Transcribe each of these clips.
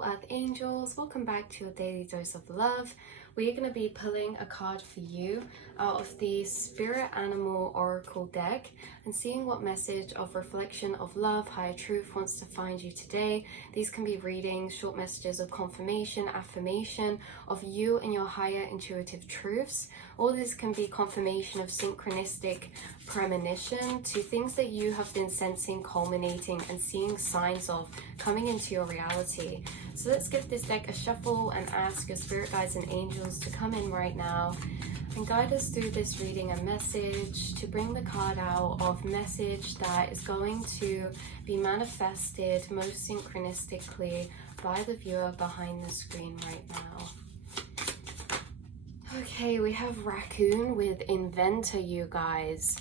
beautiful earth angels, welcome back to your daily dose of love. We're going to be pulling a card for you out of the Spirit Animal Oracle deck and seeing what message of reflection of love, higher truth wants to find you today. These can be readings, short messages of confirmation, affirmation of you and your higher intuitive truths. All this can be confirmation of synchronistic premonition to things that you have been sensing, culminating and seeing signs of coming into your reality. So let's give this deck a shuffle and ask your spirit guides and angels to come in right now and guide us through this reading and message, to bring the card out of message that is going to be manifested most synchronistically by the viewer behind the screen right now. Okay, we have Raccoon with Inventor, you guys.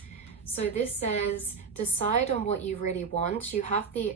So this says, decide on what you really want. You have the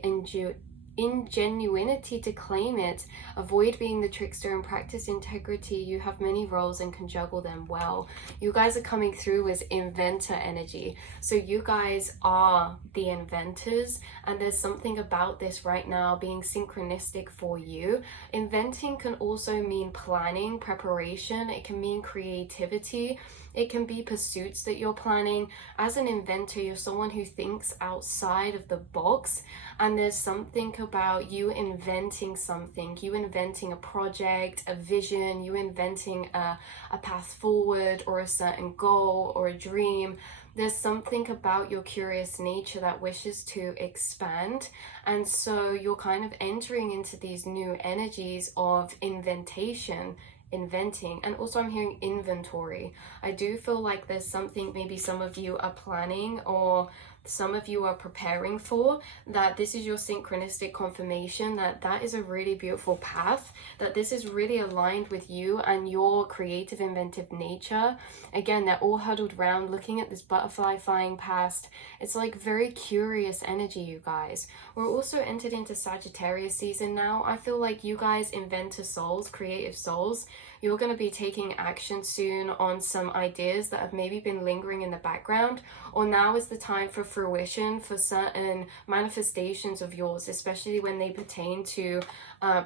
ingenuity to claim it. Avoid being the trickster and practice integrity. You have many roles and can juggle them well. You guys are coming through as inventor energy. So you guys are the inventors, and there's something about this right now being synchronistic for you. Inventing can also mean planning, preparation. It can mean creativity. It can be pursuits that you're planning. As an inventor, you're someone who thinks outside of the box, and there's something about you inventing something, you inventing a project, a vision, you inventing a path forward or a certain goal or a dream. There's something about your curious nature that wishes to expand, and so you're kind of entering into these new energies of invention, and also I'm hearing inventory. I do feel like there's something maybe some of you are planning or some of you are preparing for, that this is your synchronistic confirmation that that is a really beautiful path, that this is really aligned with you and your creative inventive nature. Again, they're all huddled around looking at this butterfly flying past. It's like very curious energy, you guys. We're also entered into Sagittarius season now. I feel like you guys, inventor souls, creative souls, you're going to be taking action soon on some ideas that have maybe been lingering in the background, or now is the time for fruition for certain manifestations of yours, especially when they pertain to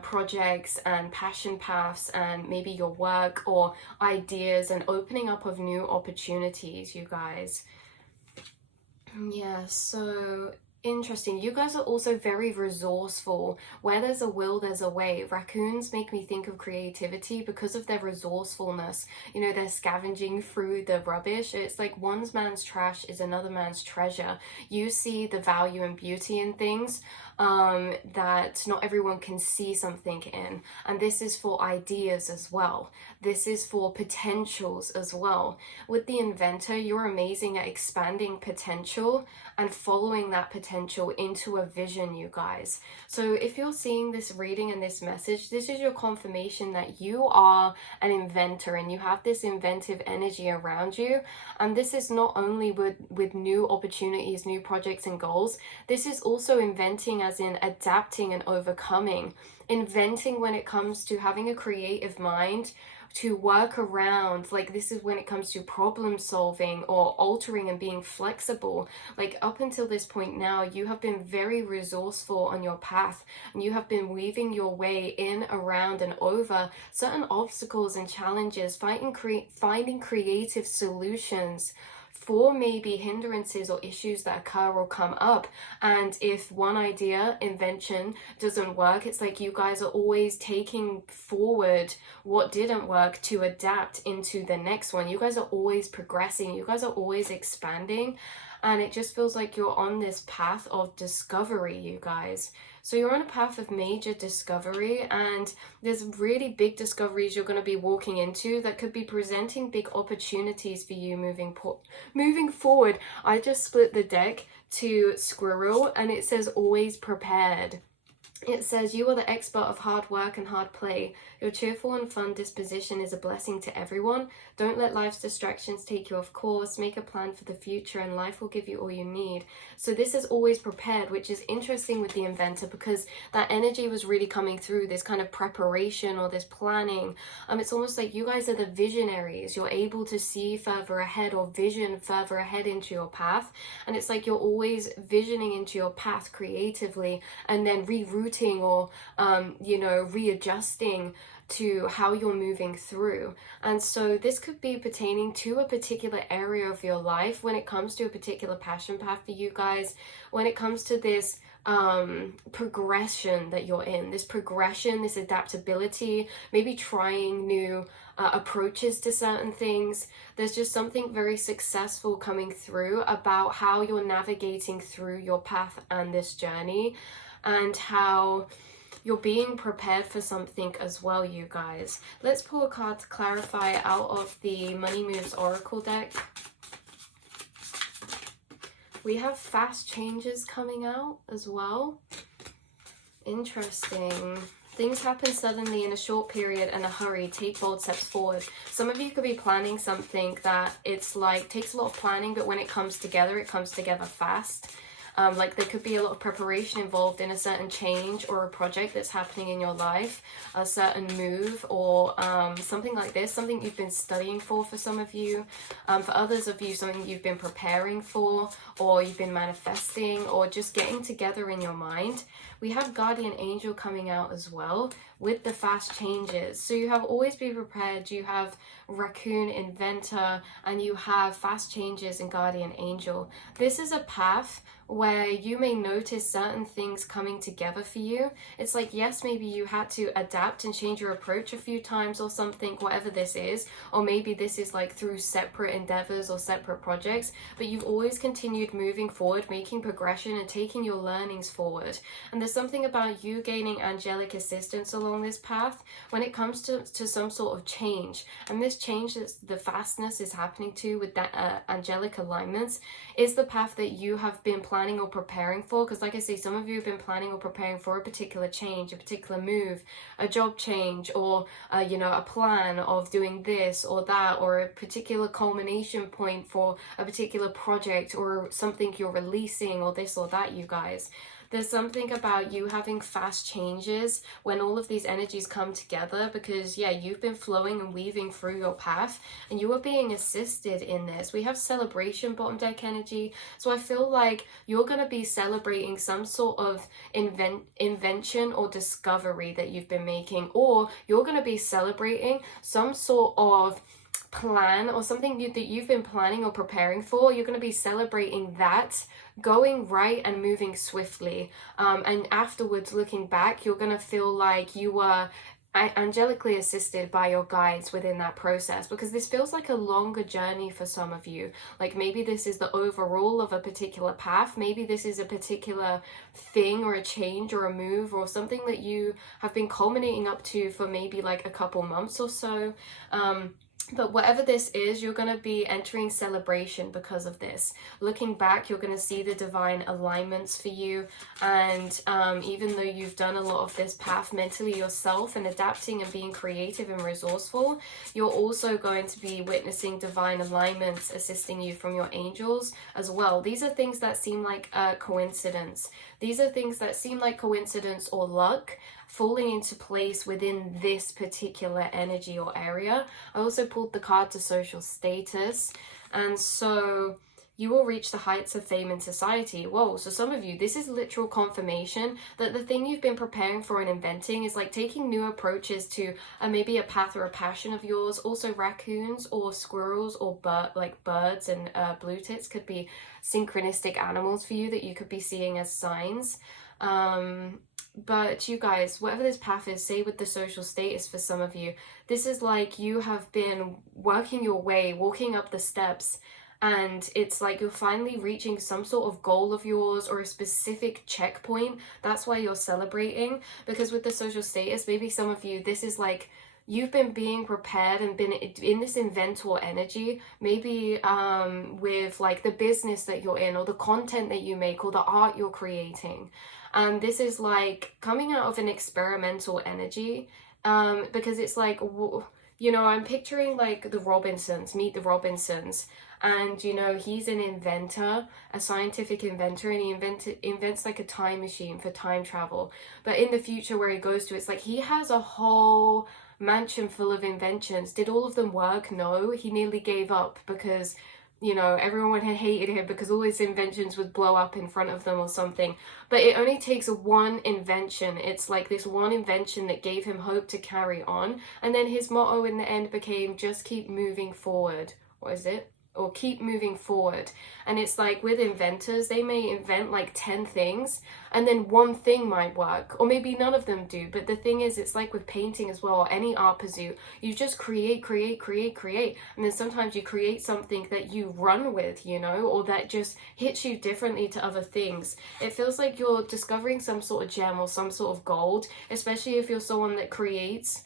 projects and passion paths and maybe your work or ideas and opening up of new opportunities, you guys. Yeah, so interesting. You guys are also very resourceful. Where there's a will, there's a way. Raccoons make me think of creativity because of their resourcefulness. You know, they're scavenging through the rubbish. It's like one man's trash is another man's treasure. You see the value and beauty in things that not everyone can see something in. And this is for ideas as well. This is for potentials as well. With the inventor, you're amazing at expanding potential and following that potential into a vision, you guys. So if you're seeing this reading and this message, this is your confirmation that you are an inventor and you have this inventive energy around you. And this is not only with new opportunities, new projects and goals. This is also inventing as in adapting and overcoming. Inventing when it comes to having a creative mind to work around, like this is when it comes to problem solving or altering and being flexible. Like up until this point now, you have been very resourceful on your path and you have been weaving your way in, around and over certain obstacles and challenges, finding creative solutions for maybe hindrances or issues that occur or come up. And if one idea, invention, doesn't work, it's like you guys are always taking forward what didn't work to adapt into the next one. You guys are always progressing. You guys are always expanding. And it just feels like you're on this path of discovery, you guys. So you're on a path of major discovery, and there's really big discoveries you're going to be walking into that could be presenting big opportunities for you moving forward. I just split the deck to squirrel and it says always prepared. It says, you are the expert of hard work and hard play. Your cheerful and fun disposition is a blessing to everyone. Don't let life's distractions take you off course. Make a plan for the future and life will give you all you need. So this is always prepared, which is interesting with the inventor because that energy was really coming through, this kind of preparation or this planning. It's almost like you guys are the visionaries. You're able to see further ahead or vision further ahead into your path. And it's like you're always visioning into your path creatively and then rerouting rebooting or you know, readjusting to how you're moving through. And so this could be pertaining to a particular area of your life when it comes to a particular passion path for you guys, when it comes to this progression that you're in, this progression, this adaptability, maybe trying new approaches to certain things. There's just something very successful coming through about how you're navigating through your path and this journey, and how you're being prepared for something as well, you guys. Let's pull a card to clarify out of the Money Moves Oracle deck. We have fast changes coming out as well. Interesting. Things happen suddenly in a short period and a hurry. Take bold steps forward. Some of you could be planning something that it's like takes a lot of planning, but when it comes together fast. Like there could be a lot of preparation involved in a certain change or a project that's happening in your life, a certain move or something like this, something you've been studying for some of you. For others of you, something you've been preparing for, or you've been manifesting, or just getting together in your mind. We have Guardian Angel coming out as well with the fast changes. So you have Always Be Prepared, you have Raccoon Inventor, and you have fast changes and Guardian Angel. This is a path where you may notice certain things coming together for you. It's like, yes, maybe you had to adapt and change your approach a few times or something, whatever this is, or maybe this is like through separate endeavors or separate projects, but you've always continued moving forward, making progression and taking your learnings forward. And there's something about you gaining angelic assistance along this path when it comes to some sort of change. And this change that the fastness is happening to with that angelic alignments is the path that you have been planning or preparing for. Because like I say, some of you have been planning or preparing for a particular change, a particular move, a job change, or you know, a plan of doing this or that, or a particular culmination point for a particular project or something you're releasing, or this or that, you guys. There's something about you having fast changes when all of these energies come together, because yeah, you've been flowing and weaving through your path and you are being assisted in this. We have Celebration bottom deck energy, so I feel like you're going to be celebrating some sort of invention or discovery that you've been making, or you're going to be celebrating some sort of plan or something that you've been planning or preparing for. You're going to be celebrating that going right and moving swiftly, and afterwards looking back, you're going to feel like you were angelically assisted by your guides within that process, because this feels like a longer journey for some of you. Like maybe this is the overall of a particular path, maybe this is a particular thing or a change or a move or something that you have been culminating up to for maybe like a couple months or so. But whatever this is, you're going to be entering celebration because of this. Looking back, you're going to see the divine alignments for you. And even though you've done a lot of this path mentally yourself and adapting and being creative and resourceful, you're also going to be witnessing divine alignments assisting you from your angels as well. These are things that seem like a coincidence. These are things that seem like coincidence or luck falling into place within this particular energy or area. I also pulled the card to social status, and so you will reach the heights of fame in society. Whoa, so some of you, this is literal confirmation that the thing you've been preparing for and inventing is like taking new approaches to maybe a path or a passion of yours. Also raccoons or squirrels or birds and blue tits could be synchronistic animals for you that you could be seeing as signs. But you guys, whatever this path is, say with the social status for some of you, this is like you have been working your way, walking up the steps, and it's like you're finally reaching some sort of goal of yours or a specific checkpoint. That's why you're celebrating, because with the social status, maybe some of you, this is like you've been being prepared and been in this inventor energy, maybe with like the business that you're in or the content that you make or the art you're creating. And this is like coming out of an experimental energy, because it's like, you know, I'm picturing like the Robinsons, Meet the Robinsons, and you know, he's an inventor, a scientific inventor, and he invents like a time machine for time travel. But in the future where he goes to, it's like he has a whole mansion full of inventions. Did all of them work? No, he nearly gave up because you know, everyone had hated him because all his inventions would blow up in front of them or something. But it only takes one invention. It's like this one invention that gave him hope to carry on. And then his motto in the end became just keep moving forward. What is it? Or keep moving forward. And it's like with inventors, they may invent like 10 things and then one thing might work, or maybe none of them do. But the thing is, it's like with painting as well, or any art pursuit, you just create, and then sometimes you create something that you run with, you know, or that just hits you differently to other things. It feels like you're discovering some sort of gem or some sort of gold, especially if you're someone that creates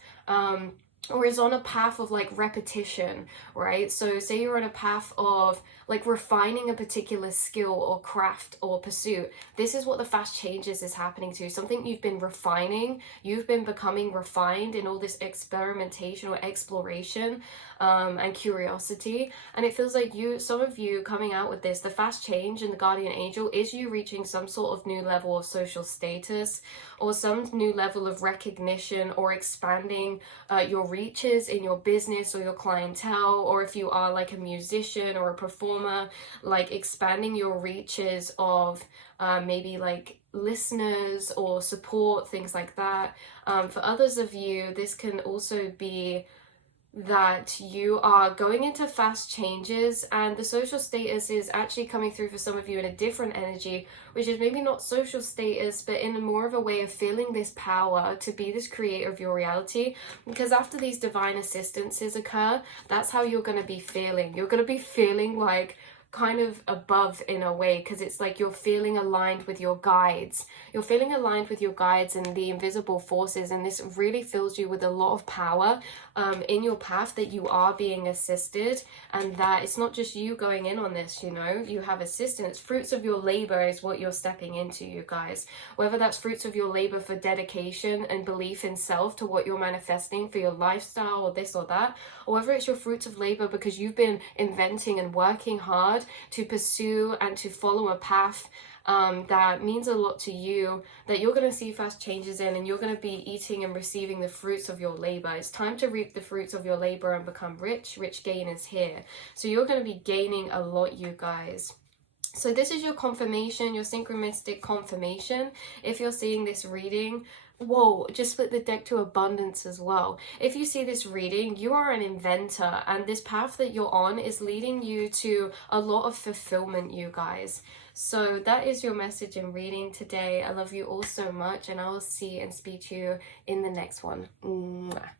or is on a path of like repetition, right? So say you're on a path of like refining a particular skill or craft or pursuit. This is what the fast changes is happening to. Something you've been refining, you've been becoming refined in all this experimentation or exploration and curiosity. And it feels like some of you coming out with this, the fast change in the guardian angel is you reaching some sort of new level of social status or some new level of recognition, or expanding your reaches in your business or your clientele, or if you are like a musician or a performer, like expanding your reaches of maybe like listeners or support, things like that. For others of you, this can also be that you are going into fast changes, and the social status is actually coming through for some of you in a different energy, which is maybe not social status, but in a more of a way of feeling this power to be this creator of your reality. Because after these divine assistances occur, that's how you're going to be feeling. You're going to be feeling like kind of above in a way, because it's like you're feeling aligned with your guides. You're feeling aligned with your guides and the invisible forces, and this really fills you with a lot of power in your path, that you are being assisted, and that it's not just you going in on this, you know, you have assistance. Fruits of your labor is what you're stepping into, you guys. Whether that's fruits of your labor for dedication and belief in self to what you're manifesting for your lifestyle or this or that, or whether it's your fruits of labor because you've been inventing and working hard to pursue and to follow a path that means a lot to you, that you're going to see fast changes in, and you're going to be eating and receiving the fruits of your labor. It's time to reap the fruits of your labor and become rich. Rich gain is here. So you're going to be gaining a lot, you guys. So this is your confirmation, your synchronistic confirmation. If you're seeing this reading, whoa, just split the deck to abundance as well. If you see this reading, you are an inventor, and this path that you're on is leading you to a lot of fulfillment, you guys. So that is your message and reading today. I love you all so much, and I will see and speak to you in the next one. Mwah.